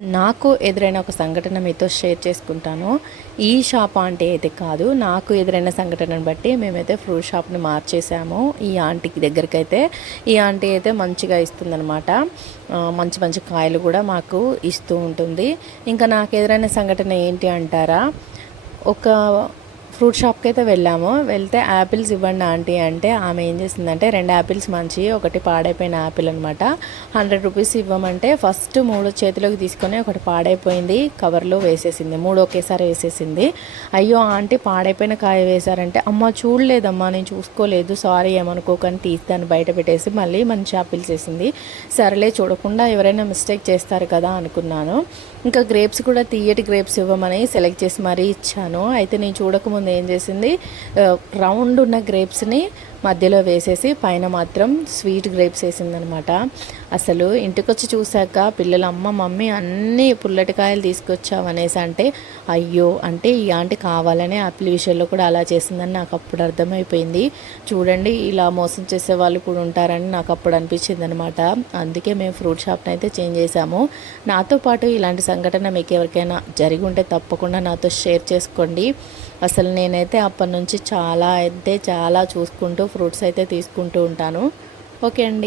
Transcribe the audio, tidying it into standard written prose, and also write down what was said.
నాకు ఎదురైన ఒక సంఘటన మీతో షేర్ చేసుకుంటాను. ఈ షాప్ ఆంటీ అయితే కాదు. నాకు ఎదురైన సంఘటనను బట్టి మేమైతే ఫ్రూట్ షాప్‌ని మార్చేసాము. ఈ ఆంటీకి దగ్గరకైతే. ఈ ఆంటీ అయితే మంచిగా ఇస్తుందనమాట. మంచి మంచి కాయలు కూడా మాకు ఇస్తూ ఉంటుంది. ఇంకా నాకు ఎదురైన సంఘటన ఏంటి అంటారా? ఒక ఫ్రూట్ షాప్కి అయితే వెళ్ళాము. వెళ్తే యాపిల్స్ ఇవ్వండి ఆంటీ అంటే ఆమె ఏం చేసిందంటే 2 యాపిల్స్ మంచివి, ఒకటి పాడైపోయిన యాపిల్ అనమాట. 100 రూపీస్ ఇవ్వమంటే ఫస్ట్ 3 చేతిలోకి తీసుకొని ఒకటి పాడైపోయింది కవర్లో వేసేసింది. 3 ఒకేసారి వేసేసింది. అయ్యో ఆంటీ పాడైపోయిన కాయ వేశారంటే, అమ్మ చూడలేదమ్మా, నేను చూసుకోలేదు, సారీ ఏమనుకోకని తీసి దాన్ని బయట పెట్టేసి మళ్ళీ మంచి యాపిల్స్ వేసింది. సరేలే, చూడకుండా ఎవరైనా మిస్టేక్ చేస్తారు కదా అనుకున్నాను. ఇంకా గ్రేప్స్ కూడా తీయటి గ్రేప్స్ ఇవ్వమని సెలెక్ట్ చేసి మరీ ఇచ్చాను. అయితే నేను చూడకముందు ఏం చేసింది, రౌండ్ ఉన్న గ్రేప్స్ని మధ్యలో వేసేసి పైన మాత్రం స్వీట్ గ్రేప్స్ వేసిందనమాట. అసలు ఇంటికి వచ్చి చూశాక పిల్లలు, అమ్మ మమ్మీ అన్నీ పుల్లటికాయలు తీసుకొచ్చావు అనేసి అంటే, అయ్యో అంటే ఈ ఆంటీ కావాలనే యాపిల్ విషయంలో కూడా అలా చేసిందని నాకు అప్పుడు అర్థమైపోయింది. చూడండి, ఇలా మోసం చేసే వాళ్ళు కూడా ఉంటారని నాకు అప్పుడు అనిపించింది అనమాట. అందుకే మేము ఫ్రూట్ షాప్ని అయితే చేంజ్ చేసాము. నాతో పాటు ఇలాంటి సంఘటన మీకు ఎవరికైనా జరిగి ఉంటే తప్పకుండా నాతో షేర్ చేసుకోండి. అసలు నేనైతే అప్పటి నుంచి చాలా చూసుకుంటూ ఫ్రూట్స్ అయితే తీసుకుంటూ ఉంటాను. ఓకే అండి.